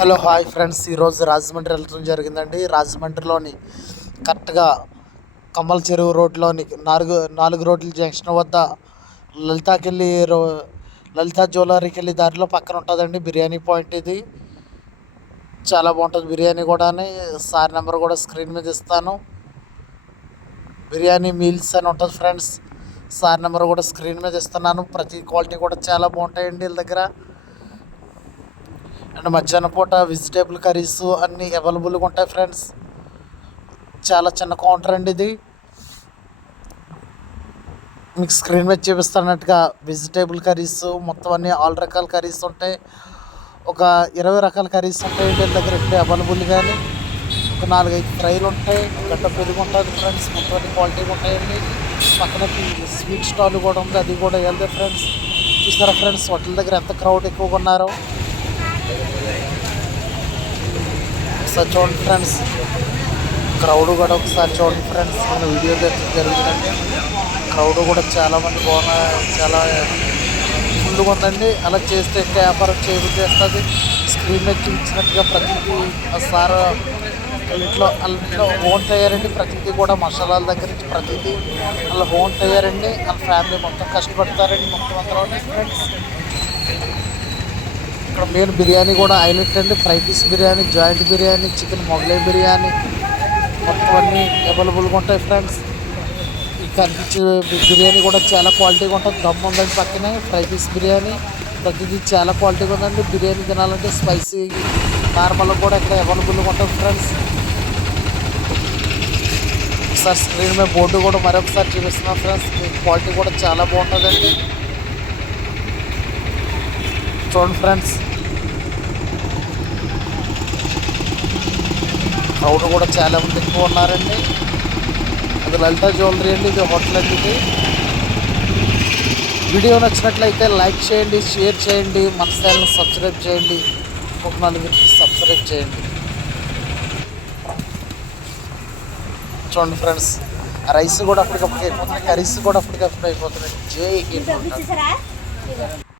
Hello hi friends, ఈరోజు రాజమండ్రి వెళ్ళడం జరిగిందండి. రాజమండ్రిలోని కరెక్ట్గా కమ్మల చెరువు రోడ్లోని నాలుగు రోడ్ల జంక్షన్ వద్ద లలితాకెళ్ళి లలితా జ్యువెలరీకి వెళ్ళి దారిలో పక్కన ఉంటుందండి బిర్యానీ పాయింట్. ఇది చాలా బాగుంటుంది బిర్యానీ కూడా. సార్ నెంబర్ కూడా స్క్రీన్ మీద ఇస్తాను. బిర్యానీ మీల్స్ అని ఉంటుంది ఫ్రెండ్స్. సార్ నెంబర్ కూడా స్క్రీన్ మీద ఇస్తున్నాను. ప్రతి క్వాలిటీ కూడా చాలా బాగుంటాయండి వీళ్ళ దగ్గర. అండ్ మధ్యాహ్నం పూట వెజిటేబుల్ కర్రీస్ అన్నీ అవైలబుల్గా ఉంటాయి ఫ్రెండ్స్. చాలా చిన్న కౌంటర్ అండి ఇది. మీకు స్క్రీన్ మీద చూపిస్తున్నట్టుగా వెజిటేబుల్ కర్రీస్ మొత్తం అన్నీ ఆల్ రకాల కర్రీస్ ఉంటాయి. ఒక 20 రకాల కర్రీస్ ఉంటాయండి వీళ్ళ దగ్గర ఇప్పుడు అవైలబుల్. కానీ ఒక 4-5 ఫ్రైలు ఉంటాయి, గడ్డ పెరుగు ఉంటుంది ఫ్రెండ్స్. మొత్తం అన్ని క్వాలిటీగా ఉంటాయండి. పక్కన స్వీట్ స్టాల్ కూడా ఉంది, అది కూడా వెళ్తే ఫ్రెండ్స్. చూసారా ఫ్రెండ్స్ హోటల్ దగ్గర ఎంత క్రౌడ్ ఎక్కువగా ఉన్నారో ఒకసారి చూడండి ఫ్రెండ్స్. క్రౌడ్ కూడా ఒకసారి చూడండి ఫ్రెండ్స్. మన వీడియో జరుగుతుందండి. క్రౌడ్ కూడా చాలామంది చాలా ఫుల్గా ఉందండి. అలా చేస్తే ఇంకా వ్యాపారం చేస్తుంది. స్క్రీన్ మీద చూపించినట్టుగా ప్రతిదీ సార్ ఇంట్లో హోమ్ తయారండి. ప్రతిదీ కూడా మసాలాల దగ్గర నుంచి ప్రతిదీ అలా హోమ్ తయారండి. వాళ్ళ ఫ్యామిలీ మొత్తం కష్టపడతారండి మొత్తం అందరూ ఫ్రెండ్స్. ఇక్కడ మెయిన్ బిర్యానీ కూడా హైలైట్ అండి. Fry piece biryani, joint biryani, chicken Mughlai biryani మొత్తం అన్నీ అవైలబుల్గా ఉంటాయి ఫ్రెండ్స్. ఈ కనిపించే బిర్యానీ కూడా చాలా క్వాలిటీగా ఉంటుంది. దమ్ ఉందండి పక్కనే. ఫ్రై పీస్ బిర్యానీ ప్రతిదీ చాలా క్వాలిటీగా ఉందండి. బిర్యానీ తినాలంటే స్పైసీ నార్మల్ కూడా ఇక్కడ అవైలబుల్గా ఉంటుంది ఫ్రెండ్స్. ఒకసారి స్క్రీన్ మీద బోర్డు కూడా మరొకసారి చూపిస్తున్నాం ఫ్రెండ్స్. క్వాలిటీ కూడా చాలా బాగుంటుందండి. చూడండి ఫ్రెండ్స్. క్రౌడ్ కూడా చాలా మంది ఎక్కువ ఉన్నారండి. అది లలితా జ్యువెలరీ అండి. ఇది హోటల్ అండి. ఇది వీడియో నచ్చినట్లయితే లైక్ చేయండి, షేర్ చేయండి, మన ఛానల్ని సబ్స్క్రైబ్ చేయండి. ఒక 4 సబ్స్క్రైబ్ చేయండి. చూడండి ఫ్రెండ్స్, రైస్ కూడా అప్పటికప్పుడు అయిపోతుంది, కర్రీస్ కూడా అప్పటికప్పుడు అయిపోతున్నాయి. జై హింద్.